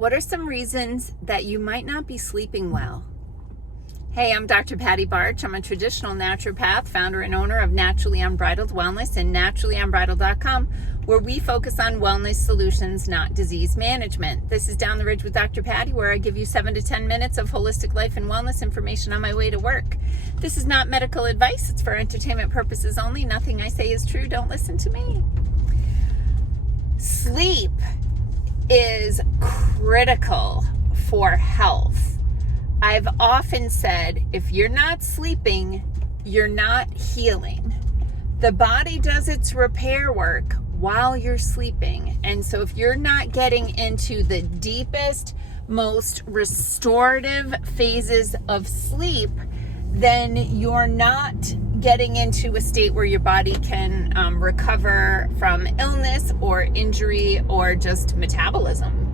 What are some reasons that you might not be sleeping well? Hey, I'm Dr. Patty Barch. I'm a traditional naturopath, founder and owner of Naturally Unbridled Wellness and naturallyunbridled.com, where we focus on wellness solutions, not disease management. This is Down the Ridge with Dr. Patty, where I give you 7 to 10 minutes of holistic life and wellness information on my way to work. This is not medical advice. It's for entertainment purposes only. Nothing I say is true. Don't listen to me. Sleep is critical for health. I've often said, if you're not sleeping, you're not healing. The body does its repair work while you're sleeping. And so if you're not getting into the deepest, most restorative phases of sleep, then you're not getting into a state where your body can recover from illness or injury or just metabolism.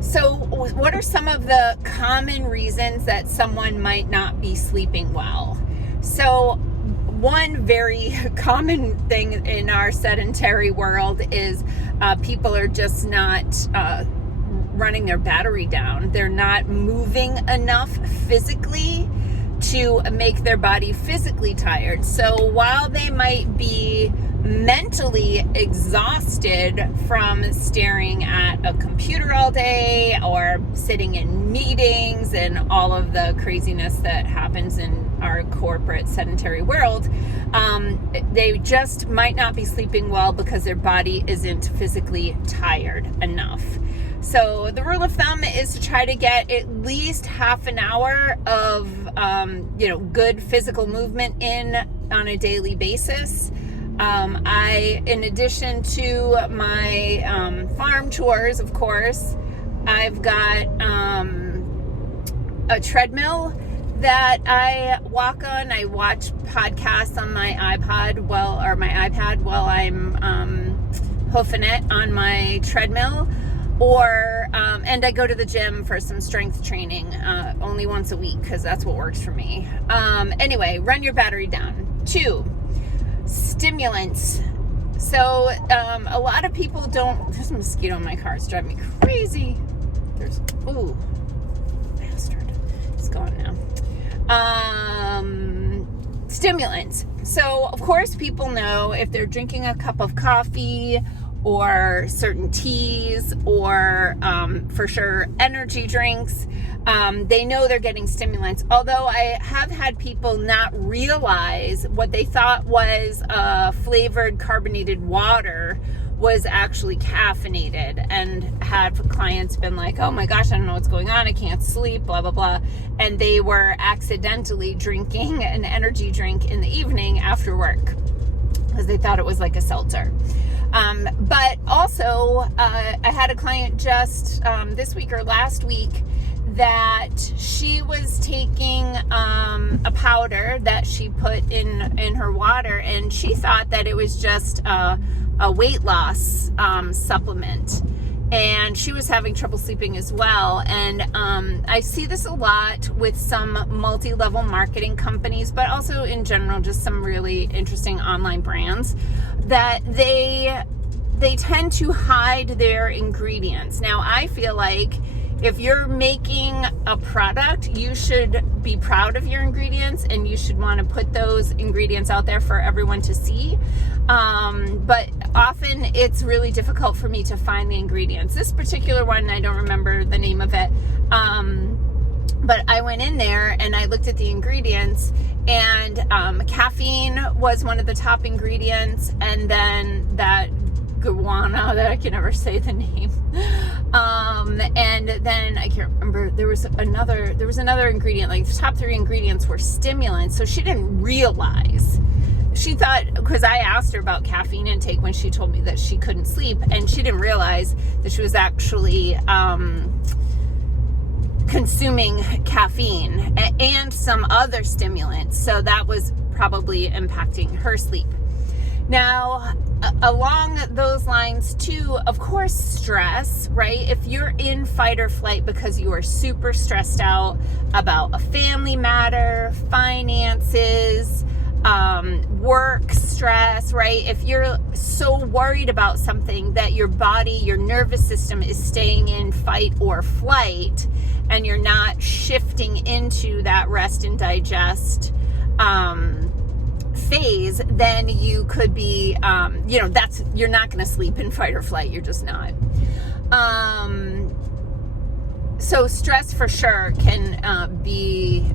So what are some of the common reasons that someone might not be sleeping well? So one very common thing in our sedentary world is people are just not running their battery down. They're not moving enough physically to make their body physically tired. So while they might be mentally exhausted from staring at a computer all day or sitting in meetings and all of the craziness that happens in our corporate sedentary world, they just might not be sleeping well because their body isn't physically tired enough. So the rule of thumb is to try to get at least half an hour of good physical movement in on a daily basis. In addition to my farm chores, of course, I've got a treadmill that I walk on. I watch podcasts on my iPad while I'm hoofing it on my treadmill. And I go to the gym for some strength training only once a week because that's what works for me. Anyway, run your battery down. 2, stimulants. So a lot of people don't. There's a mosquito in my car. It's driving me crazy. Bastard. It's gone now. Stimulants. So of course people know if they're drinking a cup of coffee or certain teas or for sure energy drinks, they know they're getting stimulants. Although I have had people not realize what they thought was flavored carbonated water was actually caffeinated, and had clients been like, oh my gosh, I don't know what's going on, I can't sleep, blah blah blah, and they were accidentally drinking an energy drink in the evening after work because they thought it was like a seltzer. But also, I had a client just this week or last week that she was taking a powder that she put in her water, and she thought that it was just a weight loss supplement. And she was having trouble sleeping as well. And I see this a lot with some multi-level marketing companies, but also in general, just some really interesting online brands that they tend to hide their ingredients. Now, I feel like if you're making a product, you should be proud of your ingredients and you should want to put those ingredients out there for everyone to see. But often it's really difficult for me to find the ingredients. This particular one, I don't remember the name of it. But I went in there and I looked at the ingredients, and caffeine was one of the top ingredients, and then that guarana that I can never say the name. And then I can't remember, there was another ingredient, like the top 3 ingredients were stimulants. So she didn't realize. She thought, because I asked her about caffeine intake when she told me that she couldn't sleep, and she didn't realize that she was actually consuming caffeine and some other stimulants. So that was probably impacting her sleep. Now, along those lines too, of course, stress, right? If you're in fight or flight because you are super stressed out about a family matter, finances, work stress, right? If you're so worried about something that your body, your nervous system is staying in fight or flight, and you're not shifting into that rest and digest phase, then you could be, you're not going to sleep in fight or flight. You're just not. So stress for sure can be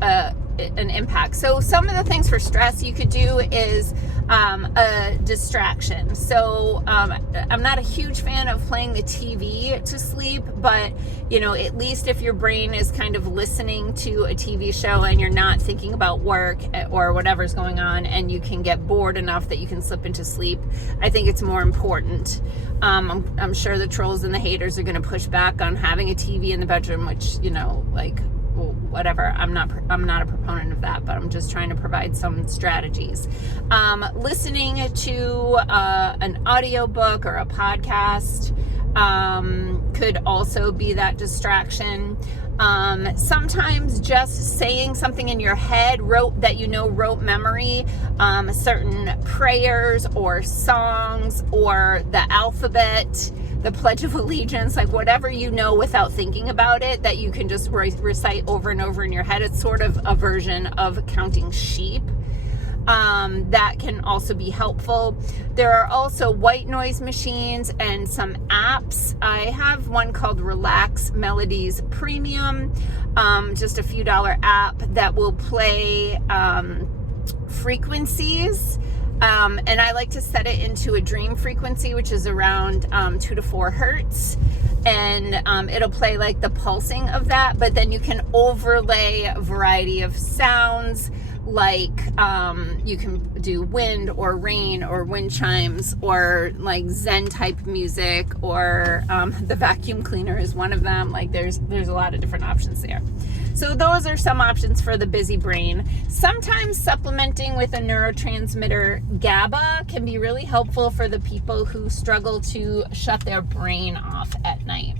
an impact. So some of the things for stress you could do is a distraction. So I'm not a huge fan of playing the TV to sleep, but at least if your brain is kind of listening to a TV show and you're not thinking about work or whatever's going on, and you can get bored enough that you can slip into sleep, I think it's more important. I'm sure the trolls and the haters are going to push back on having a TV in the bedroom, which whatever. I'm not a proponent of that, but I'm just trying to provide some strategies. Listening to an audiobook or a podcast could also be that distraction. Sometimes just saying something in your head, rote memory, certain prayers or songs or the alphabet, the Pledge of Allegiance, like whatever without thinking about it, that you can just recite over and over in your head. It's sort of a version of counting sheep. That can also be helpful. There are also white noise machines and some apps. I have one called Relax Melodies Premium, just a few dollar app that will play frequencies. And I like to set it into a dream frequency, which is around 2 to 4 hertz. And it'll play like the pulsing of that, but then you can overlay a variety of sounds, like you can do wind or rain or wind chimes or like Zen type music, or the vacuum cleaner is one of them. Like there's a lot of different options there. So those are some options for the busy brain. Sometimes supplementing with a neurotransmitter GABA can be really helpful for the people who struggle to shut their brain off at night.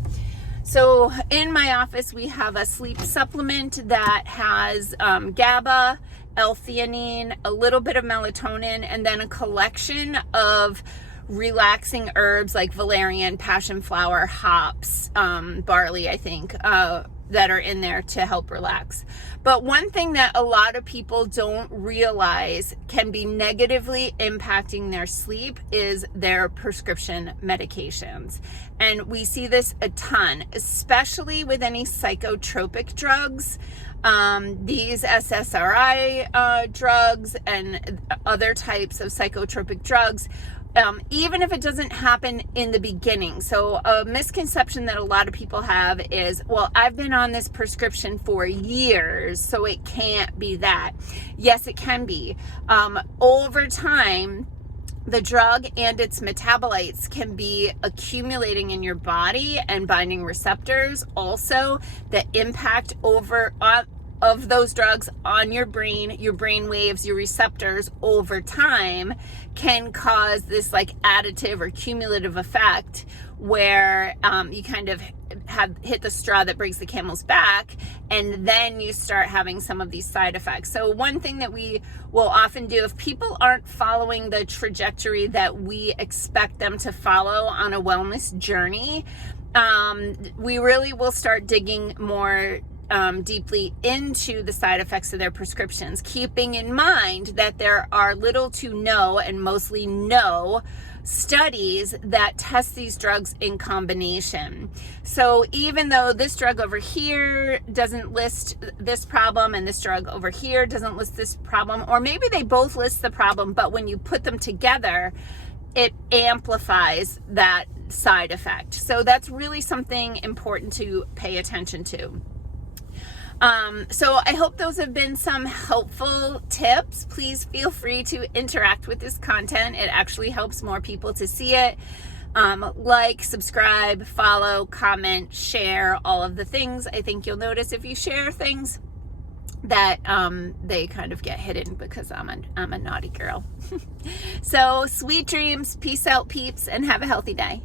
So in my office, we have a sleep supplement that has GABA, L-theanine, a little bit of melatonin, and then a collection of relaxing herbs like valerian, passion flower, hops, barley, I think, that are in there to help relax. But one thing that a lot of people don't realize can be negatively impacting their sleep is their prescription medications. And we see this a ton, especially with any psychotropic drugs. These SSRI drugs and other types of psychotropic drugs, even if it doesn't happen in the beginning. So a misconception that a lot of people have is, well, I've been on this prescription for years, so it can't be that. Yes, it can be. Over time, the drug and its metabolites can be accumulating in your body and binding receptors also that impact of those drugs on your brain waves, your receptors over time can cause this like additive or cumulative effect where you kind of have hit the straw that breaks the camel's back, and then you start having some of these side effects. So one thing that we will often do, if people aren't following the trajectory that we expect them to follow on a wellness journey, we really will start digging more deeply into the side effects of their prescriptions, keeping in mind that there are little to no and mostly no studies that test these drugs in combination. So even though this drug over here doesn't list this problem and this drug over here doesn't list this problem, or maybe they both list the problem, but when you put them together, it amplifies that side effect. So that's really something important to pay attention to. So I hope those have been some helpful tips. Please feel free to interact with this content. It actually helps more people to see it. Like, subscribe, follow, comment, share, all of the things. I think you'll notice if you share things that they kind of get hidden because I'm a naughty girl. So sweet dreams, peace out peeps, and have a healthy day.